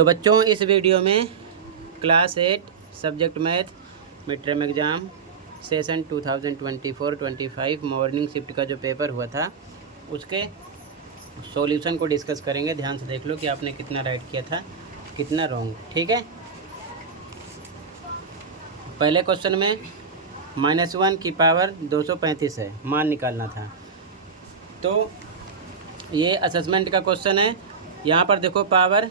तो बच्चों, इस वीडियो में class 8 subject math mid term exam session 2024-25 morning shift का जो पेपर हुआ था उसके सॉल्यूशन को डिस्कस करेंगे। ध्यान से देख लो कि आपने कितना राइट किया था, कितना रॉन्ग। ठीक है। पहले क्वेश्चन में -1 की पावर 235 है, मान निकालना था। तो ये असेसमेंट का क्वेश्चन है। यहाँ पर देखो पावर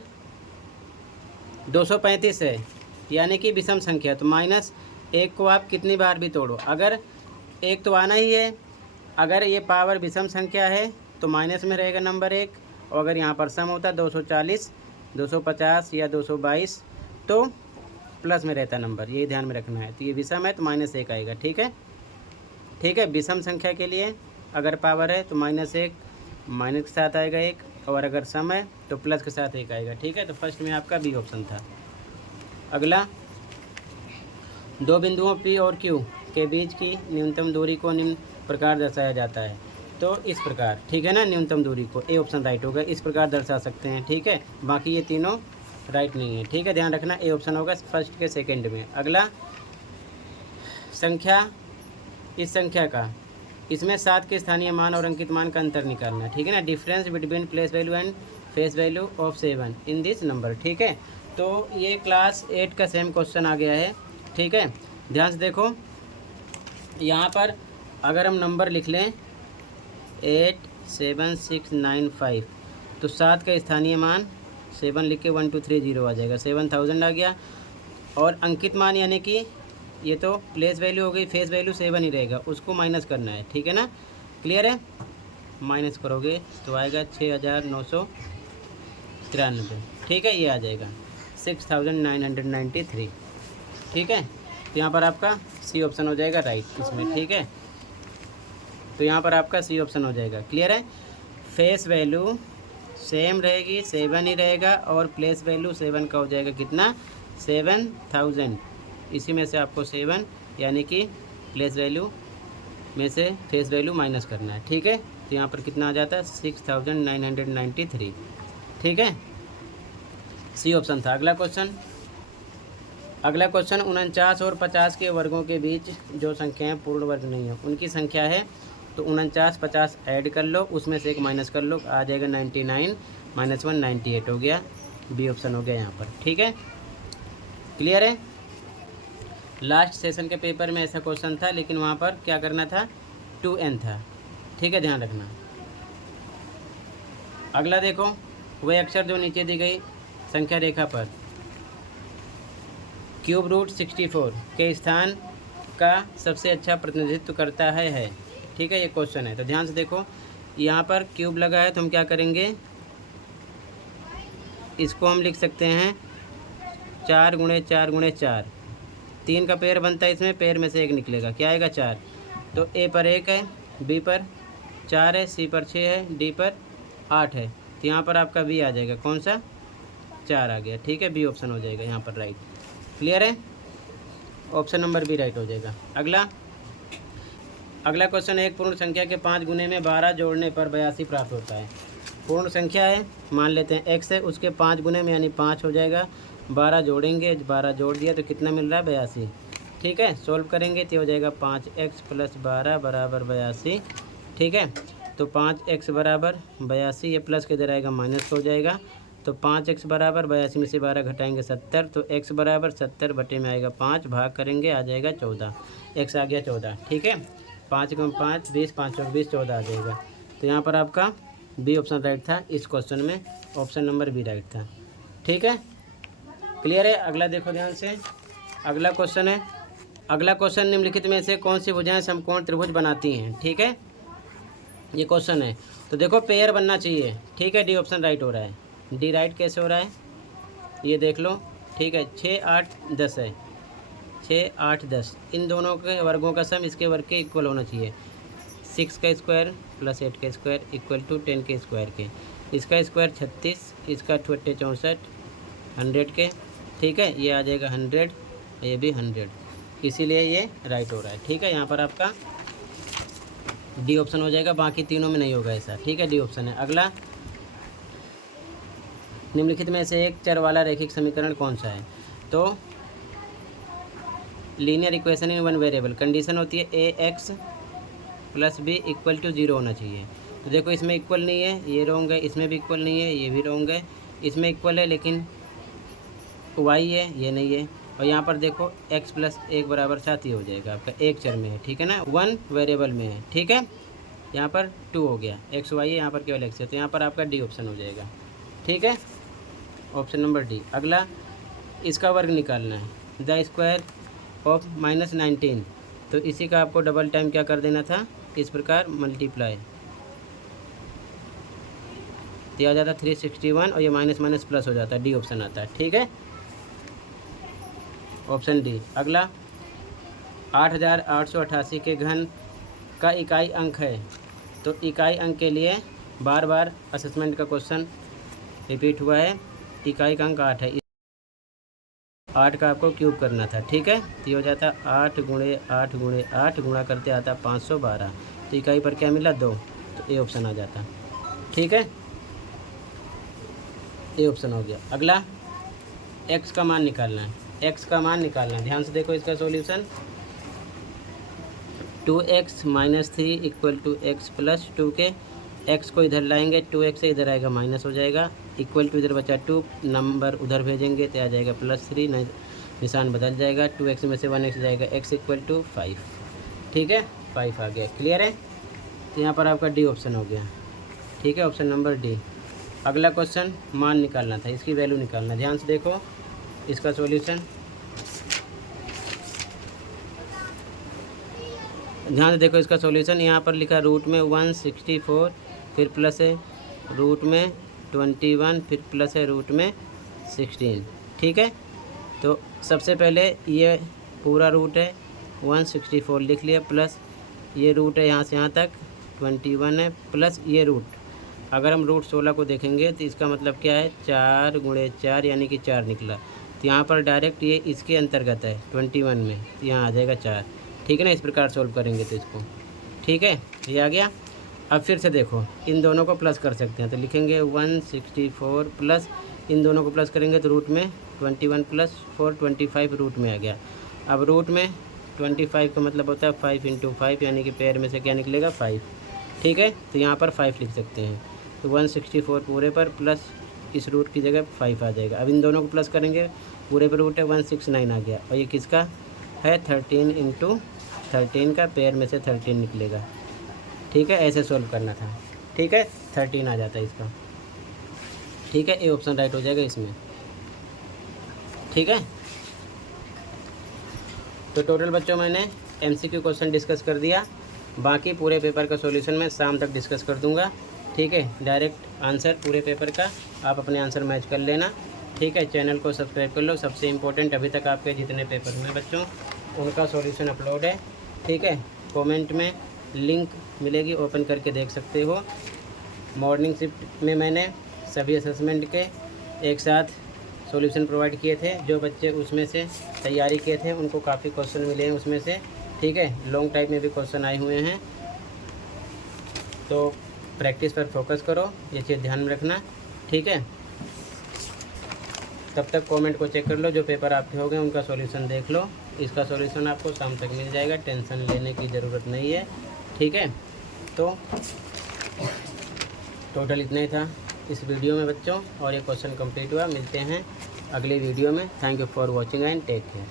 235 है, यानी कि विषम संख्या। तो -1 को आप कितनी बार भी तोड़ो, अगर 1 तो आना ही है। अगर ये पावर विषम संख्या है तो माइनस में रहेगा नंबर 1, और अगर यहाँ पर सम होता 240, 250 या 222 तो प्लस में रहता नंबर। ये ध्यान में रखना है। तो ये विषम है तो -1 आएगा। ठीक है। ठीक है। विषम संख्या के लिए अगर पावर है तो -1 माइनस के साथ आएगा 1, और अगर सम है तो प्लस के साथ 1 आएगा। ठीक है। तो फर्स्ट में आपका बी ऑप्शन था। अगला, दो बिंदुओं P और Q के बीच की न्यूनतम दूरी को निम्न प्रकार दर्शाया जाता है। तो इस प्रकार, ठीक है ना, न्यूनतम दूरी को, ए ऑप्शन राइट होगा। इस प्रकार दर्शा सकते हैं। ठीक है। बाकी ये तीनों राइट नहीं है। ठीक है, ध्यान रखना, ए ऑप्शन होगा फर्स्ट के सेकंड में। अगला, संख्या, इस संख्या का इसमें 7 के स्थानीय मान और अंकित मान का अंतर निकालना है। ठीक है ना, difference between place value and face value of 7 in this number. ठीक है। तो ये क्लास 8 का सेम क्वेश्चन आ गया है। ठीक है, ध्यान से देखो। यहाँ पर अगर हम नंबर लिख लें 87695, तो 7 का स्थानीय मान 7 लिख के 1230 आ जाएगा, 7000 आ गया। और अंकित मान यानी कि ये तो प्लेस वैल्यू हो गई, फेस वैल्यू 7 ही रहेगा, उसको माइनस करना है। ठीक है ना, क्लियर है। माइनस करोगे तो आएगा 6993। ठीक है, ये आ जाएगा 6993। ठीक है। तो यहाँ पर आपका सी ऑप्शन हो जाएगा राइट इसमें। ठीक है। तो यहाँ पर आपका सी ऑप्शन हो जाएगा। क्लियर है। फेस वैल्यू सेम रहेगी, 7 ही रहेगा, और प्लेस वैल्यू 7 का हो जाएगा कितना, 7000। इसी में से आपको 7 यानी कि प्लेस वैल्यू में से फेस वैल्यू माइनस करना है। ठीक है। तो यहाँ पर कितना आ जाता है, 6993। ठीक है, सी ऑप्शन था। अगला क्वेश्चन 49 और 50 के वर्गों के बीच जो संख्याएं पूर्ण वर्ग नहीं है उनकी संख्या है। तो 49 50 ऐड कर लो, उसमें से एक माइनस कर लो, आ जाएगा 99 -1 98 हो गया। बी ऑप्शन हो गया यहाँ पर। ठीक है, क्लियर है। लास्ट सेशन के पेपर में ऐसा क्वेश्चन था, लेकिन वहाँ पर क्या करना था, 2n था। ठीक है, ध्यान रखना। अगला देखो, वह अक्षर जो नीचे दी गई संख्या रेखा पर क्यूब रूट 64 के स्थान का सबसे अच्छा प्रतिनिधित्व करता है। ठीक है, ये क्वेश्चन है। तो ध्यान से देखो, यहाँ पर क्यूब लगा है तो हम क्या करेंगे, इसको हम लिख सकते हैं 4 × 4 × 4। 3 का पेयर बनता है, इसमें पेयर में से 1 निकलेगा, क्या आएगा 4। तो ए पर 1 है, बी पर 4 है, सी पर 6 है, डी पर 8 है। तो यहाँ पर आपका बी आ जाएगा, कौन सा, 4 आ गया। ठीक है, बी ऑप्शन हो जाएगा यहाँ पर राइट। क्लियर है, ऑप्शन नंबर बी राइट हो जाएगा। अगला क्वेश्चन है, एक पूर्ण संख्या के 5 गुने में 12 जोड़ने पर 82 प्राप्त होता है। पूर्ण संख्या है, मान लेते हैं x है, उसके 5 गुने में यानी 5 हो जाएगा। 12 जोड़ेंगे, 12 जोड़ दिया तो कितना मिल रहा है, 82। ठीक है, सोल्व करेंगे तो हो जाएगा 5x + 12 = 82। ठीक है, तो 5x = 82, ये प्लस के इधर आएगा माइनस हो जाएगा। तो 5x = 82 में से 12 घटाएंगे 70, तो x = 70 बटे में आएगा 5, भाग करेंगे आ जाएगा 14, x आ गया 14। ठीक है, 5 × 5 20, 5 × 20 14 आ जाएगा। तो यहाँ पर आपका बी ऑप्शन राइट था इस क्वेश्चन में, ऑप्शन नंबर बी राइट था। ठीक है, क्लियर है। अगला देखो ध्यान से, अगला क्वेश्चन है, अगला क्वेश्चन निम्नलिखित में से कौन सी भुजाएं समकोण त्रिभुज बनाती हैं। ठीक है, ये क्वेश्चन है। तो देखो पेयर बनना चाहिए। ठीक है, डी ऑप्शन राइट हो रहा है। डी राइट कैसे हो रहा है, ये देख लो। ठीक है, 6 8 10 है, 6 8 10, इन दोनों के वर्गों का सम इसके वर्ग के इक्वल होना चाहिए। 6 का स्क्वायर + 8 का स्क्वायर = 10 के स्क्वायर के। इसका स्क्वायर 36, इसका 2 64, 100 के। ठीक है, ये आ जाएगा 100, ये भी 100, इसीलिए ये राइट हो रहा है। ठीक है, यहाँ पर आपका डी ऑप्शन हो जाएगा, बाकी तीनों में नहीं होगा ऐसा। ठीक है, डी ऑप्शन है। अगला, निम्नलिखित में से एक चर वाला रैखिक समीकरण कौन सा है? तो linear equation in one variable condition होती है a x plus b equal to 0 होना चाहिए। तो देखो इसमें इक्वल नहीं है, ये रॉन्ग है, इसमें भी इक्वल नहीं है, ये भी रॉन्ग है, इसमें इक्वल है लेकिन वाई है, ये नहीं है। और यहाँ पर देखो x प्लस 1 बराबर 7 ही हो जाएगा आपका, एक चर में है, ठीक है ना, वन वेरिएबल में है, ठीक है। यहाँ पर 2 हो गया, एक्स वाई है, यहाँ पर केवल x है, तो यहाँ पर आपका डी ऑप्शन हो जाएगा, ठीक है, ऑप्शन नंबर डी। अगला इसका वर्ग निकालना है, द स्क्वायर ऑफ -19, तो इसी का आपको डबल टाइम क्या कर देना था, इस प्रकार मल्टीप्लाई, दिया जाता 361 और ये माइनस माइनस प्लस हो जाता है, डी ऑप्शन आता है, ठीक है, ऑप्शन डी। अगला 8888 के घन का इकाई अंक है, तो इकाई अंक के लिए बार बार असेसमेंट का क्वेश्चन रिपीट हुआ है। इकाई का अंक 8 है, 8 का आपको क्यूब करना था, ठीक है, तो ये हो जाता 8 गुणे 8 गुणे 8 गुणा करते आता 512, तो इकाई पर क्या मिला 2, तो ए ऑप्शन आ जाता, ठीक है, ए ऑप्शन हो गया। अगला x का मान निकालना है, x का मान निकालना है, ध्यान से देखो इसका solution, 2x - 3 equal to x plus 2 के x को इधर लाएंगे, 2x से इधर आएगा माइनस हो जाएगा, इक्वल टू इधर बचा 2, नंबर उधर भेजेंगे तो आ जाएगा +3, निशान बदल जाएगा, 2x में से 1x जाएगा, x इक्वल टू 5, ठीक है, 5 आ गया, क्लियर है। तो यहाँ पर आपका डी ऑप्शन हो गया, ठीक है, ऑप्शन नंबर डी। अगला क्वेश्चन मान निकालना था, इसकी वैल्यू निकालना, ध्यान से देखो इसका सॉल्यूशन, ध्यान से देखो इसका सॉल्यूशन, यहाँ पर लिखा रूट में 164, फिर प्लस है रूट में 21, फिर प्लस है रूट में 16, ठीक है। तो सबसे पहले ये पूरा रूट है 164 लिख लिया, प्लस ये रूट है यहाँ से यहाँ तक 21 है, प्लस ये रूट, अगर हम रूट 16 को देखेंगे तो इसका मतलब क्या है, 4 गुणे 4 यानी कि 4 निकला, तो यहाँ पर डायरेक्ट ये इसके अंतर्गत है 21 में, तो यहाँ आ जाएगा 4, ठीक है ना, इस प्रकार सोल्व करेंगे तो इसको, ठीक है, ये आ गया। अब फिर से देखो इन दोनों को प्लस कर सकते हैं, तो लिखेंगे 164 प्लस इन दोनों को प्लस करेंगे तो रूट में 21 प्लस 4 25 रूट में आ गया। अब रूट में 25 का मतलब होता है 5 × 5 यानी कि पेयर में से क्या निकलेगा 5, ठीक है, तो यहाँ पर 5 लिख सकते हैं, तो 164 पूरे पर प्लस इस रूट की जगह 5 आ जाएगा। अब इन दोनों को प्लस करेंगे, पूरे पर रूट है 169 आ गया, और ये किसका है 13 × 13 का, पेयर में से 13 निकलेगा, ठीक है, ऐसे सोल्व करना था, ठीक है, 13 आ जाता है इसका, ठीक है, ए ऑप्शन राइट हो जाएगा इसमें, ठीक है। तो टोटल बच्चों मैंने MCQ क्वेश्चन डिस्कस कर दिया, बाकी पूरे पेपर का सॉल्यूशन मैं शाम तक डिस्कस कर दूंगा, ठीक है, डायरेक्ट आंसर पूरे पेपर का आप अपने आंसर मैच कर लेना, ठीक है। चैनल को सब्सक्राइब कर लो, सबसे इम्पोर्टेंट अभी तक आपके जितने पेपर में बच्चों उनका सॉल्यूशन अपलोड है, ठीक है, कमेंट में लिंक मिलेगी, ओपन करके देख सकते हो। मॉर्निंग शिफ्ट में मैंने सभी असेसमेंट के एक साथ सॉल्यूशन प्रोवाइड किए थे, जो बच्चे उसमें से तैयारी किए थे उनको काफ़ी क्वेश्चन मिले हैं उसमें से, ठीक है, लॉन्ग टाइप में भी क्वेश्चन आए हुए हैं, तो प्रैक्टिस पर फोकस करो, ये चीज़ ध्यान में रखना, ठीक है। तब तक कमेंट को चेक कर लो, जो पेपर आपके हो गए उनका सॉल्यूशन देख लो, इसका सॉल्यूशन आपको शाम तक मिल जाएगा, टेंशन लेने की ज़रूरत नहीं है, ठीक है। तो टोटल इतना ही था इस वीडियो में बच्चों, और ये क्वेश्चन कंप्लीट हुआ। मिलते हैं अगले वीडियो में। Thank you for watching and take care.